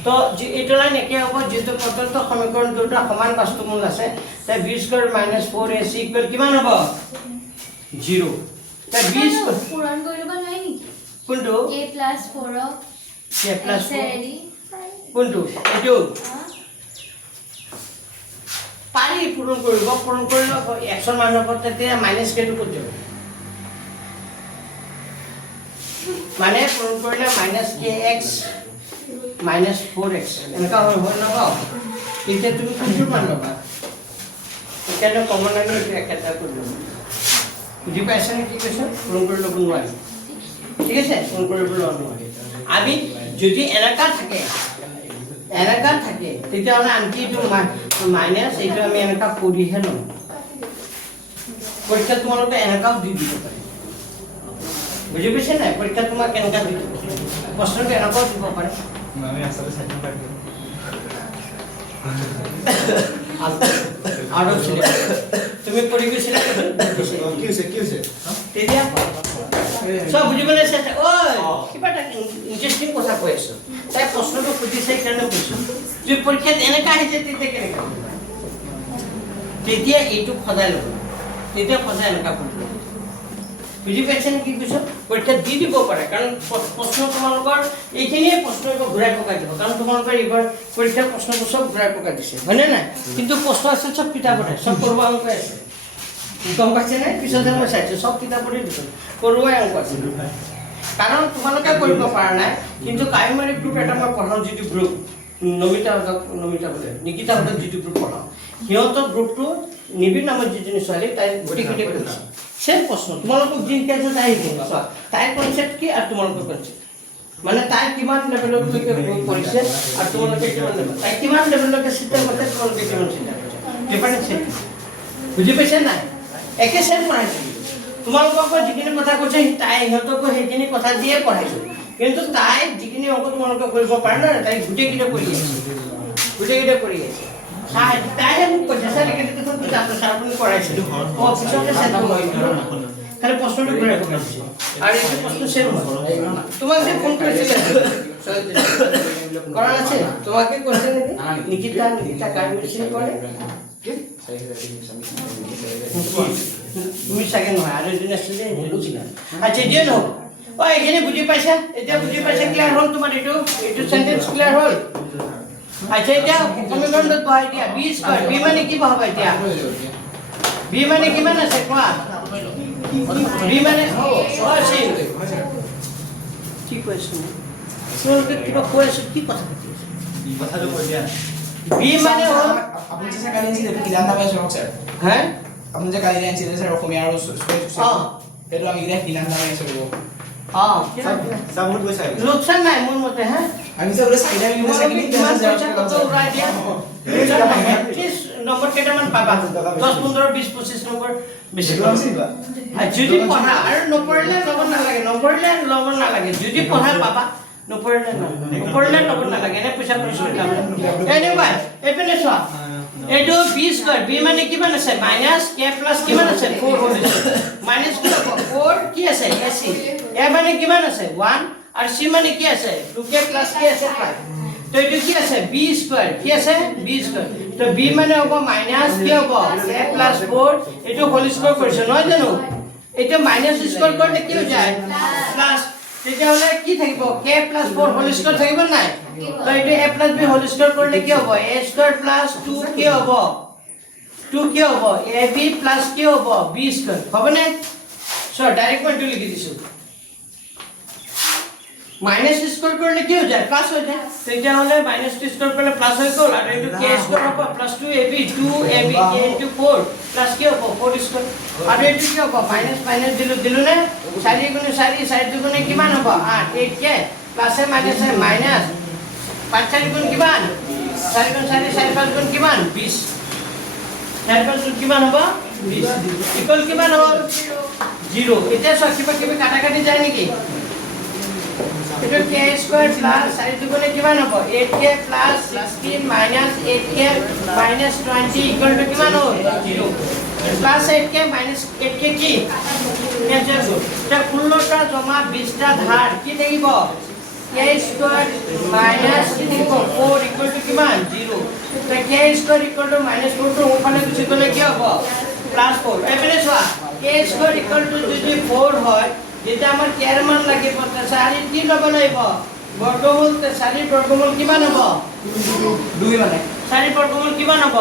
তো এইটো লাইন একে হ'ব যেটো প্ৰদত্ত সমীকৰণ দুটা সমান বাস্তৱমূল আছে তাই b² - 4ac = কিমান হ'ব 0 তাই b² পূৰণ কৰিব নোৱাৰি নেকি কোনটো k plus 4 k plus 4 ready কোনটো এইটো পাৰি পূৰণ কৰিব পূৰণ কৰিলে x ৰ মানৰ ওপৰত তেতিয়া -k টো ক'ত যাব মানে পূৰণ কৰিলে -kx -4x এনেকা হয় নহয় এতিয়া তুমি কোনটো মান ল'বা একেটা কমন আনি একেটা কৰি ল'বা বুজি পাইছা নে কি কৈছো পূৰণ কৰি ল'ব নোৱাৰি ঠিক আছে পূৰণ কৰিবলৈ নোৱাৰি আমি যদি এনেকা থাকে তেতিয়াহ'লে আনকি এইটো মাইনাছ এইটো আমি এনেকা কৰিহে ল'ম পৰীক্ষা তোমালোকে এনেকাও দি দিব পাৰি বুজি পাইছে নাই পৰীক্ষা তোমাক কেনেকা দিব প্ৰশ্ন কেনেকুৱা দিব পাৰে আমি আছালে চাইন পাই দিও আউট অফ সিলেবাস তুমি পঢ়ি গৈছিলা কি হৈছে তেতিয়া সব বুজিবলৈ চেষ্টা ঐ কিবা এটা ইণ্টাৰেষ্টিং কথা কৈ আছো তাই প্ৰশ্নটো সুধিছে কাৰণে কৈছো তুমি পৰীক্ষাত এনেকা আহিছে তেতিয়া কেনেকা তেতিয়া এইটো সদায় ল'ব তেতিয়া সদায় এনেকা কৰিব বুজি পাইছে নেকি কৈছো পৰীক্ষাত দি দিব পাৰে কাৰণ প্ৰশ্ন তোমালোকৰ এইখিনিয়ে প্ৰশ্ন ঘূৰাই পকাই দিব কাৰণ তোমালোকৰ এইবাৰ পৰীক্ষাৰ প্ৰশ্নবোৰ চব ঘূৰাই পকাই দিছে হয়নে নাই কিন্তু প্ৰশ্ন আছে চব কিতাপতে চব পঢ়ুৱা অংক আছে গম পাইছে নে পিছতে মই চাইছো চব কিতাপতে দিছে পঢ়ুৱাই অংক আছে কাৰণ তোমালোকে কৰিব পৰা নাই কিন্তু কাইমাৰী গ্ৰুপ এটা মই পঢ়াওঁ যিটো গ্ৰুপ নমিতা বোলে নিকিতা বোলে যিটো গ্ৰুপ পঢ়াওঁ সিহঁতৰ গ্ৰুপটো নিবিড় নামৰ যিজনী ছোৱালী তাই গোটেইখিনি কৰিছে সেম প্ৰশ্ন তোমালোকক যি শিকাইছে তাই শিকাইছে তাইৰ কনচেপ্ট কি আৰু তোমালোকৰ কনচেপ্ট মানে তাই কিমান লেভেললৈকে কৰিছে আৰু তোমালোকে কিমান লেভেল তাই কিমান লেভেললৈকে চিন্তা কৰিছে তোমালোকে কিমান চিন্তা কৰিছে ডিফাৰেঞ্চ বুজি পাইছে নাই একে সেম পঢ়াইছে তোমালোকক যিখিনি কথা কৈছে তাই সিহঁতকো সেইখিনি কথা দিয়ে পঢ়াইছো কিন্তু তাই যিখিনি অংক তোমালোকে কৰিব পাৰে ন তাই গোটেইকেইটা কৰি আছে তাইহে মোক কৈছে ছাৰ এইকেইটা ছাৰ আপুনি কৰাইছে পিছতে খালি প্ৰশ্নটো ঘূৰাই পকাইছে আৰু এইটো প্ৰশ্ন চেম তোমাক যে ফোন কৰিছিলে কৰা নাছিল তোমাকে কৈছে নেকি নিকিতা কাৰ মেডিচিন কৰে তুমি চাগে নহয় আৰু এদিন আছিলে আচ্ছা দিয়ে নহ'ব অ এইখিনি বুজি পাইছা এতিয়া বুজি পাইছা ক্লিয়াৰ হ'ল তোমাৰ এইটো চেণ্টেন্স ক্লিয়াৰ হ'ল আচ্ছা এতিয়া সমীকৰণত বহাই দিয়া বি স্কয়াৰ বি মানে কি বহাবা এতিয়া বি মানে কিমান আছে কোৱা বি মানে আছে কি কৈছো তোমালোকে কিবা কৈ আছো কি কথা পাতি আছো কথাটো কৈ দিয়া বি মানে হ'ল আপুনি যে কালি আনিছিলে কিমান দাম আছে স্যাৰ হে আপুনি যে কালি আনিছিলে স্যাৰ অসমীয়া আৰু সেইটো আমি কিমান কিমান দাম আছে ৰব সামুদ গৈছা লোকচান নাই মোৰ মতে হে আমি যে ওৰে সাইডে আমি কিনে সাইডে কিমান পইচা কত উৰাই দিয়া নম্বৰ কেইটামান পাবা 10 15 20 25 নম্বৰ বেছি যদি পঢ়া আৰু নপঢ়িলে ল'ব নালাগে যদি পঢ়া পাবা নপঢ়িলে ল'ব নালাগে এনে পইচা খৰচ কৰি লাভ নাই এনিৱে এইপিনে চোৱা এইটো বি স্কয়াৰ বি মানে কিমান আছে মাইনাস কে প্লাস কিমান আছে 4 হ'ল মাইনাস 4 কি আছে ac এ মানে কিমান আছে 1 আর সি মানে কি আছে 2k প্লাস কি আছে 5 তো এটো কি আছে b স্কয়ার কি আছে b স্কয়ার তো b মানে হ'ব মাইনাস কি হ'ব a প্লাস 4 এটো হোল স্কয়ার কৰিছে নহয় জানো এটা মাইনাস স্কয়াৰ কৰিলে কি হৈ যায় প্লাস তেতিয়া হলে কি থাকিব k প্লাস 4 হোল স্কয়ার থাকিব নাই তো এটো a plus b whole square কৰিলে কি হ'ব a স্কয়ার প্লাস 2 কি হ'ব 2 কি হ'ব ab প্লাস কি হ'ব b স্কয়ার হ'ব নে সো ডাইরেক্ট পয়েন্ট লিখি দিছো माइनस स्क्वायर करले কি হৈ যায় প্লাস হৈ যায় তেতিয়া হলে মাইনাস স্কয়ার করলে প্লাস হৈ গল আর এটো k স্কয়ার হ'ব plus 2ab k into 4 plus কি হ'ব 4 স্কয়ার আর এটো কি হ'ব মাইনাস মাইনাস দিলু না 4 গুণে 4 4 গুণে কিমান হ'ব 8 8k প্লাস এ মাইনাস এ মাইনাস 5 4 গুণ কিমান 4 গুণ 4 4 5 গুণ কিমান 20 4 5 গুণ কিমান হ'ব 20 ইকুয়াল কিমান হ'ল 0 এটা সব কিবা কাটাকাটি যায় নেকি এটা k স্কয়ার প্লাস 4 দুগুণে কিমান হ'ব 8k plus 16 minus 8k minus 20 equal to কিমান হ'ল 0 প্লাস 8k মাইনাস 8k কি ক্যান্সেল হ'ল এটা 16টা জমা 20টা ধার কি থাকিব k স্কয়ার মাইনাস কি থাকিব 4 ইকুয়াল টু কিমান 0 তো k square equal to minus 4 টো ওখানে গুছি গলে কি হ'ব প্লাস 4 এবারে চোৱা k স্কয়ার ইকুয়াল টু যদি 4 হয় যেটা আমার কেয়ার মান লাগে 4 কি লব লাগিব বর্গমূল 4 বর্গমূল কিমান হ'ব 2 মানে 4 বর্গমূল কিমান হ'ব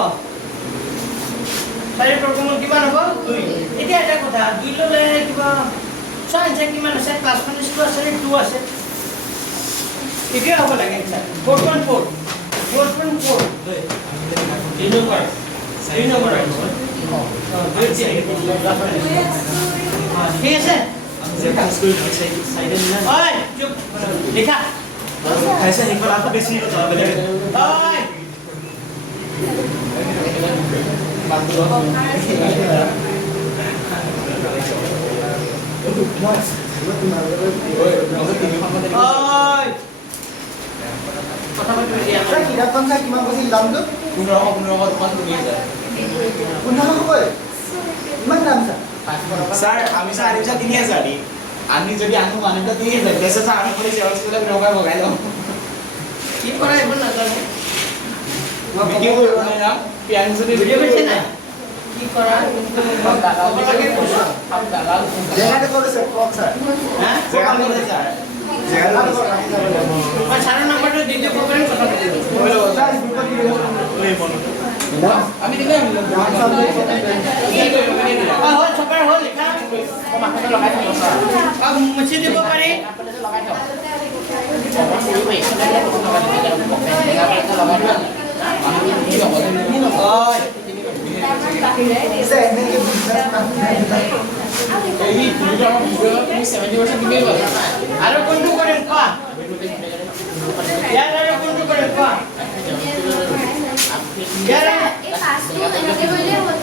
4 বর্গমূল কিমান হ'ব 2 এটা এটা কথা 2 ললে কিবা চাই যে কিমান আছে প্লাস মাইনাস 2 আছে 2 আছে এটা হ'ব লাগে 4.4 এই নম্বর ঠিক আছে ওই চুপ লেখা ऐसा एक बार आपको बेसिक तो आप बता ওই ঐ কথা পাতিব দিয়া ছাৰ কিতাপখন চাই কিমান কৈছিল দামটো 1500 টকা তুমি যায় 1500 কয় ইমান দাম ছাৰ 500 ছাৰ আমি ছাৰ আনিছা 3000 দি আমি যদি আনো আনিটা 3000 দেশে ছাৰ আমি কৰি চেল কৰিলে নগা বগাই লওঁ কি কৰা এইবোৰ নাজানো ভিডিঅ' কৰিব নাই না পিয়ান যদি বুজি পাইছে নাই কি কৰা আপোনালোকে কৈছো জেগাতে কৰিছে কওক ছাৰ হা জেগাতে কৰিছে ছাৰ জেগাতে কৰিছে মই ছাৰৰ নম্বৰটো দি দিব পাৰিম কথা পাতিব ছাৰ গ্ৰুপত দি দিব আমি দিলে হ'ল চপাৰ হ'ল লিখা মাথাটো লগাই থব ছাৰ মুচি দিব পাৰি লগাই থব হয় পিছে এনেকৈ বিজনেছ এই তুমি 70% দিবই পাৰা আৰু কোনটো কৰিম কোৱা ইয়াৰ আৰু কোনটো কৰিম কোৱা ইয়াৰ এই পাঁচটো এনেকে কৰিলে হ'ল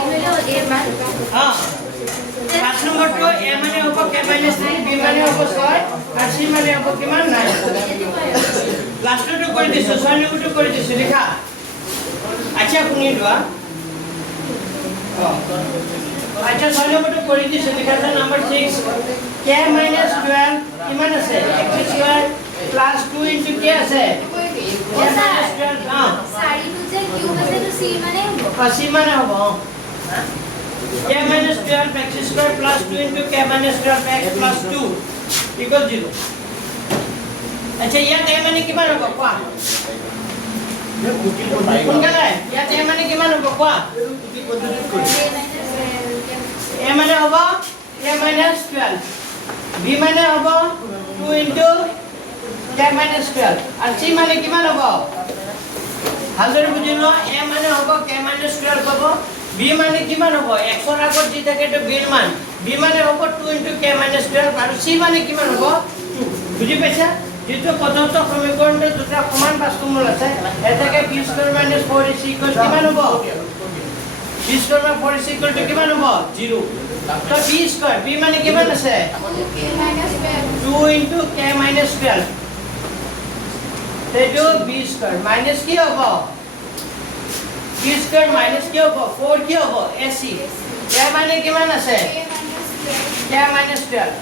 a অঁ 5 নম্বৰটো a মানে হ'ব k - 3 b মানে হ'ব 6 আৰু c মানে হ'ব কিমান 9 লাষ্টটো কৰি দিছো 6 নম্বৰটো কৰি দিছো লিখা আচ্ছা শুনি লোৱা আচ্ছা 6 নম্বৰটো কৰি দিছো লিখা আছে নম্বৰ 6 k - 12 কিমান আছে x² + 2 * k আছে k - 12 চাৰিটো যে কিউব আছে তো c মানে হ'ব c মানে হ'ব k - 12 x² + 2 * k - 12 x + 2 = 0 আচ্ছা ইয়াত a মানে কিমান হ'ব কোৱা সোনকালে ইয়াত a মানে কিমান হ'ব কোৱা a মানে হ'ব k - 12 b মানে হ'ব 2 * k - 12 আৰু c মানে কিমান হ'ব ভালদৰে বুজি লোৱা a মানে হ'ব k - 12 হ'ব b মানে কিমান হ'ব x ৰ আগত যি থাকে সেইটো b ৰ মান b মানে হ'ব 2 * k - 12 আৰু c মানে কিমান হ'ব 2 বুজি পাইছা যেটো পদাৰ্থ সমীকৰণৰ দুটা সমান বাস্তৱমূল আছে এটাকে b² - 4ac = কিমান হ'ব b² - 4ac = কিমান হ'ব 0 তো b² b মানে কিমান আছে 2 * k - 12 সেইটো b² মাইনাস কি হ'ব b² মাইনাস কি হ'ব 4 কি হ'ব ac k মানে কিমান আছে k - 12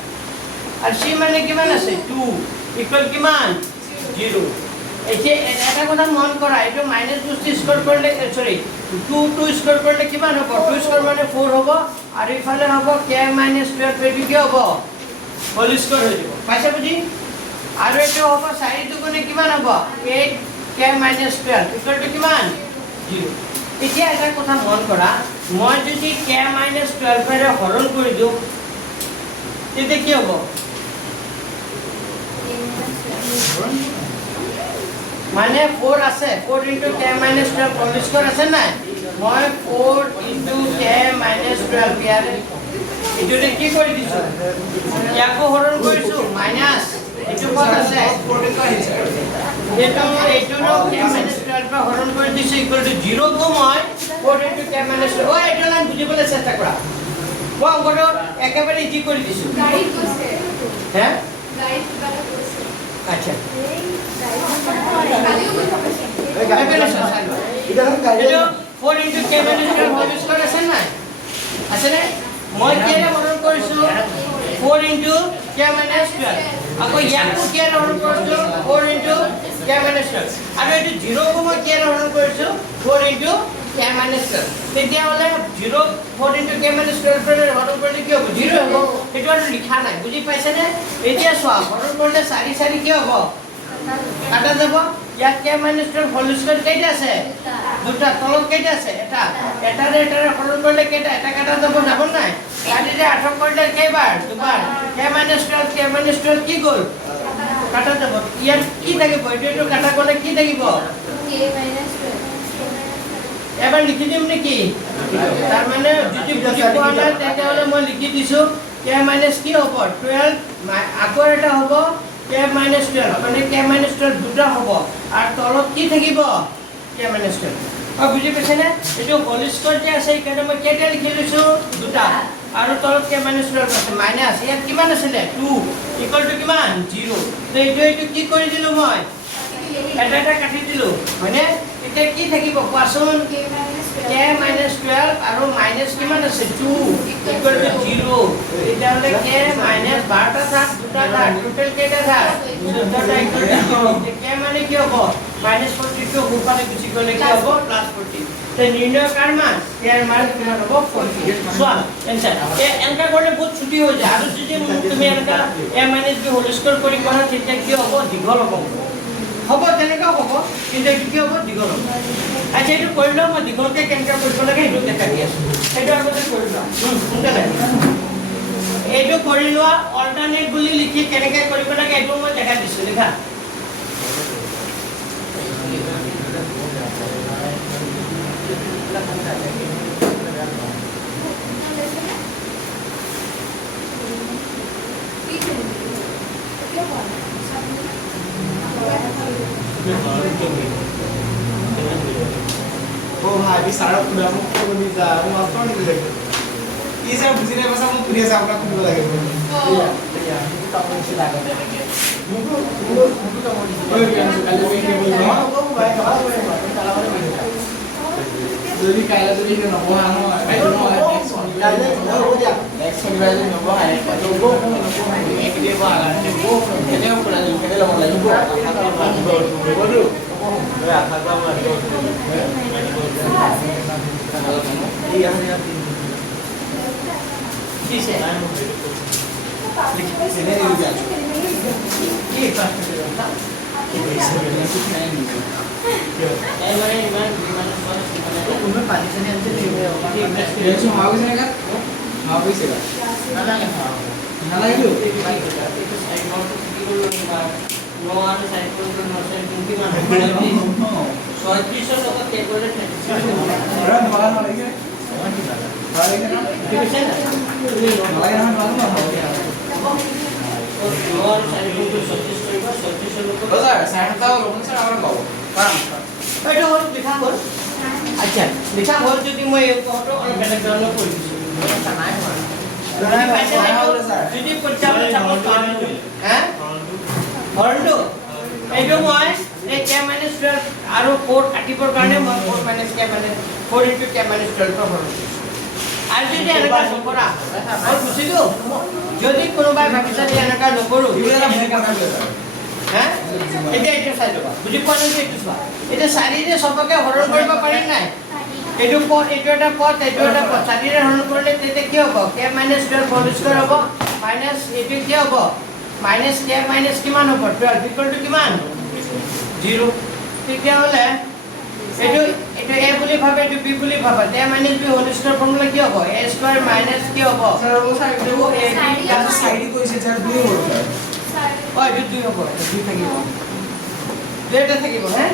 আৰু c মানে কিমান আছে 2 ইকুয়াল কিমান 0 এতিয়া এটা কথা মন কৰা এটো মাইনাস বস্তু স্কয়াৰ কৰলে সৰি 2 স্কয়াৰ কৰলে কিমান হ'ব 2 স্কয়াৰ মানে 4 হ'ব আৰু ইফালে হ'ব k - 12 এটো কি হ'ব হোল স্কয়ার হৈ যাব পাইছা বুজি আৰু এটো হ'ব 4 দুগুণে কিমান হ'ব 8 k - 12 ইকুয়াল টু কিমান 0 এতিয়া এটা কথা মন কৰা মই যদি k - 12 এৰে হৰণ কৰি দিও তেতিয়া কি হ'ব মানে 4 আছে 4 * k - 12 হোল স্কয়ার আছে না মই 4 * k - 12 ইয়াৰে এটোৰে কি কৰি দিছো ইয়াকো হৰণ কৰিছো মাইনাস এটো কত আছে এটোৰো k - 12 পৰা হৰণ কৰি দিছো ইকুয়াল টু 0 কো মই 4 * k - 12 ও এটো লাইন বুজিবলৈ চেষ্টা কৰা মই অংকটো একেবাৰে ইজি কৰি দিছো গাড়ী গৈছে হে গাড়ী কিবা গৈছে আচ্ছা গাড়ীও গৈ থাকে এটো 4 * k - 12 হোল স্কয়ার আছে না আছে না মই কিৰে হৰণ কৰিছো 4 * k - 12 আকৌ ইয়াকো কিৰে হৰণ কৰিছো 4 * k - 12 আৰু এটো 0 কো মই কিৰে হৰণ কৰিছো 4 * k - 12 তেতিয়া হলে 0 4 * k - 12 পৰা হৰণ কৰিলে কি হ'ব 0 হ'ব এটো আৰু লিখা নাই বুজি পাইছে নে এতিয়া চোৱা হৰণ কৰিলে 4 4 কি হ'ব কাটা যাব ইয়াত k - 12 হোল স্কয়ার কেইটা আছে দুটা তলত কেইটা আছে এটা এটাৰে হৰণ কৰিলে কেইটা এটা কাটা যাব যাব নাই 4 ৰে 8 কৰিলে কেইবাৰ দুবাৰ k - 12 কি গল কাটা যাব ইয়াত কি থাকিব এটো কাটা গলে কি থাকিব k - 12 এবাৰ লিখি দিম নেকি তাৰ মানে যদি বুজি পোৱা নাই তেতিয়াহলে মই লিখি দিছো k - কি হ'ব 12 আকৌ এটা হ'ব k - 12 মানে k - 12 দুটা হ'ব আৰু তলত কি থাকিব k - 12 বুজি পাইছেনে এটো হোল স্কয়াৰ যে আছে এখানে মই কেটা লিখি লৈছো দুটা আৰু তলত k - 12 আছে মাইনাস ইয়াত কিমান আছিলে 2 ইকুয়াল টু কিমান 0 তো এইটো কি কৰি দিলো মই এটা কাটি দিলো মানে এতিয়া কি থাকিব কোৱাচোন k - 12 আৰু মাইনাস কিমান আছে 2 ইকুয়াল টু 0 এটা হলে k - 12টা থাক দুটা থাক টোটাল কেইটা থাক দুটা ইকুয়াল টু 0 k মানে কি হ'ব -42 উপরে গুছি গলে কি হ'ব +40 তে নির্ণয় কার মান এর মান কিমান হ'ব 40 সমান এনসার এনকা করলে বহুত ছুটি হৈ যায় আৰু যদি তুমি এনকা a - b হোল স্কয়াৰ কৰি কৰা তেতিয়া কি হ'ব দীঘল হ'ব হ'ব তেনেকা হ'ব কিন্তু কি হ'ব দীঘল হ'ব আচ্ছা এইটো কৰিলো মই দীঘলকে কেনকা কৰিব লাগে এইটো দেখা দি আছো এইটো আগতে কৰিলো সোনকালে এইটো কৰি লোৱা অল্টাৰনেট বুলি লিখি কেনেকৈ কৰিব লাগে এইটো মই দেখা দিছো লিখা ओ भाई भी सारा पूरा मुख को नहीं जा वो आपको नहीं लगे ये सब बुझी नहीं बस हम पूरे से आपका खुद लगे যদি কাইলে যদি নবহা নহয় নেক্সট শনিবাৰে যদি নবহা একদিন বহা কেতিয়া কৰা যাব কেতিয়া লব লাগিব বলো কিছে সেনে দিও যা কি পাস্ট করতা এই মানে ইমান তুমি পাজিশনে আনতে দিবে কি রেচু মাও গেছে না মাও গেছে না লাগে না লাগে তো সাইড নোট কি করলো নো আর সাইড করলো নো সাইড কি মান 36 লোক কে করে রাত বাগান লাগে লাগে না কিছে না লাগে না লাগে নো আর সাইড করলো 36 করিব 36 লোক ও স্যার সাইডটা লোকন স্যার আমরা কব কারণ এটা হল লিখা হল আচ্ছা লিখা হল যদি মই এই ফটো অন বেলেগ ধৰণৰ কৰি দিছো নাই হোৱা যদি পঞ্চাবন চাপোজ হ্যাঁ হৰটো এইটো মই এই k - 12 আৰু 4 কাটিবৰ কাৰণে মই 4 - k - 4 * k - 12 টো হল আৰু যদি এনেকা নকৰা মই বুজিলো যদি কোনোবাই ভাবিছা যে এনেকা নকৰো ইউলা ভেনে কাটা হ্যাঁ এটা একটু চাই লবা বুজি পোৱা নাই একটু চোৱা এটা চাৰিৰে সবকে হৰণ কৰিব পাৰি নাই এইটো পদ এইটো এটা পদ এইটো এটা পদ চাৰিৰে হৰণ কৰিলে তেতিয়া কি হ'ব k - 12 হোল স্কয়াৰ হ'ব মাইনাস এইটো কি হ'ব মাইনাস k মাইনাস কিমান হ'ব 12 ইকুয়াল টু কিমান 0 তেতিয়া হলে এইটো এইটো a বুলি ভাবে এইটো b বুলি ভাবা k - b whole square formula কি হ'ব a স্কয়াৰ মাইনাস কি হ'ব স্যার ও সাইড দেখো এই সাইড কইছে স্যার দুই হল ও এইটো 2 হ'ব এইটো 2 থাকিব এটা থাকিব হ্যাঁ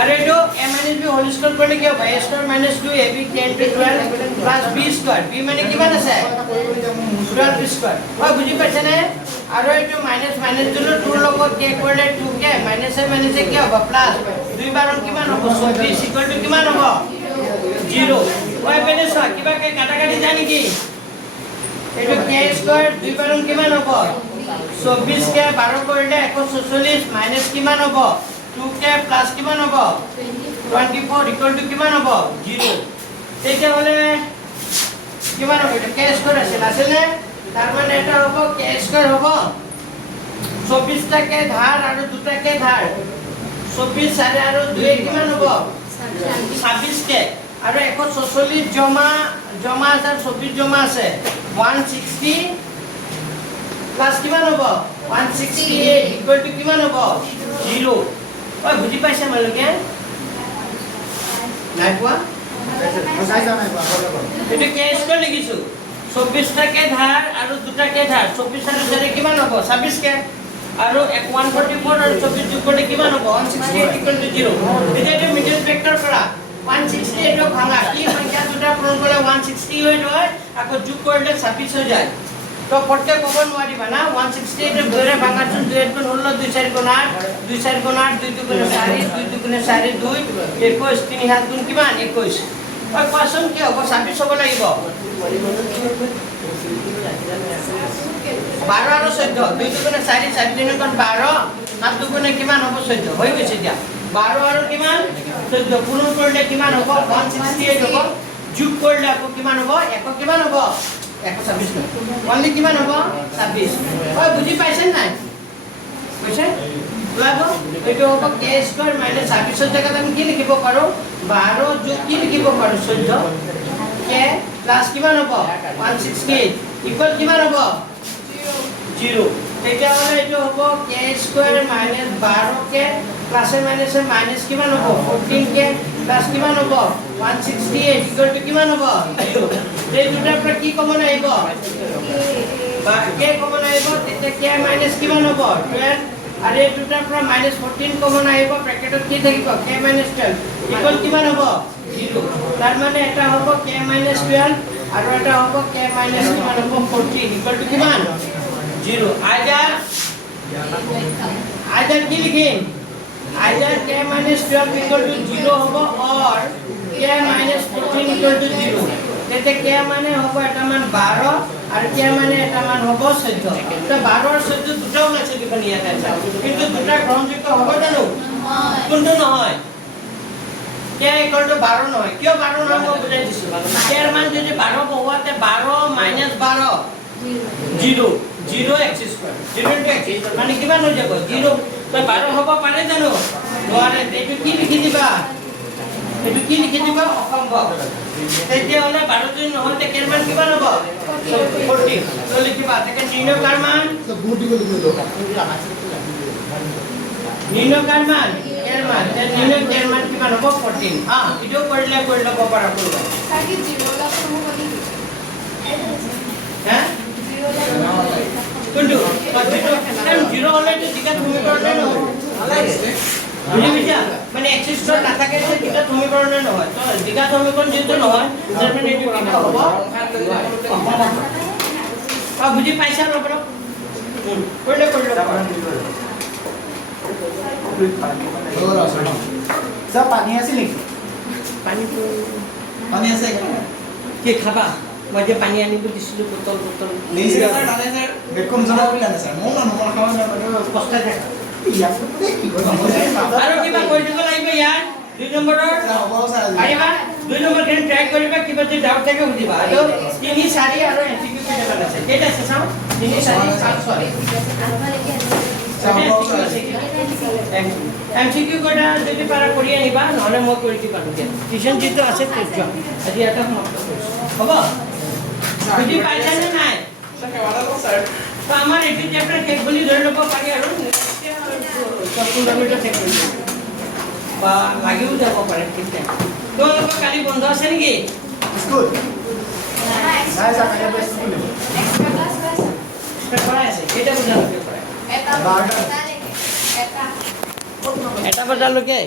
আর এইটো a - b হোল স্কয়ার করলে কি হবে a square - 2ab k * 12 + b square b মানে কিমান আছে 12 স্কয়ার ও বুজি পাইছে না আর এইটো মাইনাস মাইনাস দিলো 2 লগত k করলে 2k মাইনাসে মাইনাসে কি হবে প্লাস 2 বাৰ কিমান হ'ব 24 ইকুয়াল টু কিমান হ'ব 0 ওই পেনে সা কিবা কে কাটা কাটি জানি কি এইটো k স্কয়ার 2 বাৰ কিমান হ'ব 24 কে 12 কৰিলে 146 মাইনাস কিমান হ'ব 2k প্লাস কিমান হ'ব 24 ইকুয়াল টু কিমান হ'ব 0 তেতিয়া হলে কিমান হ'ব এটা k স্কয়ার আছে না তার মানে এটা হ'ব k স্কয়ার হ'ব 24 টা কে ধার আৰু 2 টা কে ধাৰ 24 সাৰে আৰু 2 কিমান হ'ব 26 কে আৰু 146 জমা আছে 24 জমা আছে 160 প্লাস কিমান হ'ব 168 ইকুয়াল টু কিমান হ'ব 0 ঐ বুজি পাইছে মালকে নাই পোৱা এটা কে স্কয়াৰ লিখিছো 24 টা কে ধাৰ আৰু 2 টা কে ধাৰ 24 আৰু 4 কিমান হ'ব 26 কে আৰু 144 আৰু 24 যোগ কৰিলে কিমান হ'ব 168 ইকুয়াল টু 0 এটা এটা মিডল ফ্যাক্টৰ কৰা 168 ৰ ভাঙা কি সংখ্যা দুটা পূৰণ কৰিলে 160 হয় আকৌ যোগ কৰিলে 26 হৈ যায় তো প্ৰত্যেক ক'ব নোৱাৰিবা না 168 ৰ দুৰে ভাঙাচোন 2 এর গুণ হলো 2 4 গুণ 8 2 4 গুণ 8 2 2 গুণ 4 2 2 গুণ 4 2 21 3 7 গুণ কিমান 21 কোৱাচোন কি হ'ব 26 হ'ব লাগিব 12 আৰু 14 2 দুগুণে 4 4 তিনিগুণ 12 7 দুগুণে কিমান হ'ব 14 হৈ গৈছে এতিয়া 12 আৰু কিমান 14 পূৰণ কৰিলে কিমান হ'ব 168 হ'ব যোগ কৰিলে আকৌ কিমান হ'ব একক কিমান হ'ব 126 অনলি কিমান হ'ব 26 হয় বুজি পাইছেন নাই কৈছে ওলাব এইটো হ'ব k স্কয়াৰ মাইনাস 26 জায়গাত আমি কি লিখিব পাৰো 12 যোগ কি লিখিব পাৰো 14 k প্লাস কিমান হ'ব 168 ইকুয়াল কিমান হ'ব 0 তেতিয়া হলে এইটো হ'ব k square minus 12k plus minus minus কিমান হ'ব 14k প্লাস কিমান হ'ব 168 ইকুয়াল টু কিমান হ'ব এই দুটাৰ পৰা কি কমন আহিব k কমন আহিব তেতিয়া k মাইনাস কিমান হ'ব 12 আৰু এই দুটাৰ পৰা -14 কমন আহিব ব্ৰ্যাকেটত কি থাকিব k - 12 ইকুয়াল কিমান হ'ব 0 তাৰ মানে এটা হ'ব k - 12 আৰু এটা হ'ব k - কিমান হ'ব 14 ইকুয়াল টু কিমান 0 আইদার কি লিখিম আইদার k - 12 ইকুয়াল টু 0 হ'ব অর k - 14 ইকুয়াল টু 0 তেতে k মানে হ'ব এটা মান 12 আর k মানে এটা মান হ'ব 14 তো 12 আর 14 দুটাও আছে দেখুন ইয়াতে আছে কিন্তু দুটা গ্রহণযোগ্য হবে জানো কোনটো নহয় k ইকুয়াল টু 12 নহয় কিয় 12 নহয় মই বুজাই দিছো k এর মান যদি 12 বহাতে 12 minus 12 0 0 x square 0 into x মানে কিমান হৈ যাব 0 তো 12 হ'ব পাৰে জানো নোৱাৰে এইটো কি লিখি দিবা এইটো কি লিখি দিবা অসম্ভৱ তেতিয়া হলে 12 দিন নহয় তে কেৰ মান কিমান হ'ব 14 তো লিখিবা তাকে নিৰ্ণয়কাৰ মান নিৰ্ণয়কাৰ মান কেৰ মান তে নিৰ্ণয় কেৰ মান কিমান হ'ব 14 ভিডিও কৰিলে কৰি ল'ব পাৰা কৰিবা তাকে জিৰোলা কোনো বলি হ্যাঁ কোনটো জিরো হলে তো দিকা তুমি করলে নহয় বুঝি বুঝা মানে x স্কয়ার না থাকে তো দিকা তুমি করলে নহয় তো দিকা তুমি কোন যেহেতু নহয় তার মানে এটো কি হ'ব বুঝি পাইছা না বড় করলে স্যার পানী আছে নেকি পানী আছে কি খাবা মই যে পানী আনিব দিছিলো বোতল নেই স্যার তালে স্যার বেকম জনা কইলা না স্যার মন খাওয়া না কষ্ট থাকে ইয়া ফুটে কি কই আৰু কিবা কৈ দিব লাগিব ইয়াৰ 2 নম্বৰৰ হ'ব স্যাৰ পাৰিবা 2 নম্বৰ কেন ট্ৰাই কৰিবা কিবা যদি ডাউট থাকে সুধিবা আৰু 3 4 আৰু এমসিকিউ কেইটা আছে কেইটা আছে চাও 3 4 এমসিকিউ কোটা যদি পাৰা কৰি আনিবা নহলে মই কৰি দিম আৰু টিউশন যেটো আছে তেজ আজি এটা সমাপ্ত কৰিছো হ'ব বুজি পাইছা নে নাই তো আমাৰ এইটো চ্যাপ্টাৰ শেষ বুলি ধৰি ল'ব পাৰি আৰু সম্পূৰ্ণভাৱে শেষ কৰি বা লাগিও যাব পাৰে ঠিক আছে তোমালোকৰ কালি বন্ধ আছে নেকি স্কুল নাই স্যার কালি স্কুল এক্সট্রা ক্লাস আছে পঢ়াই আছে কেইটা বজালৈকে পঢ়াই এটা 12টা এটা এটা বজালৈকে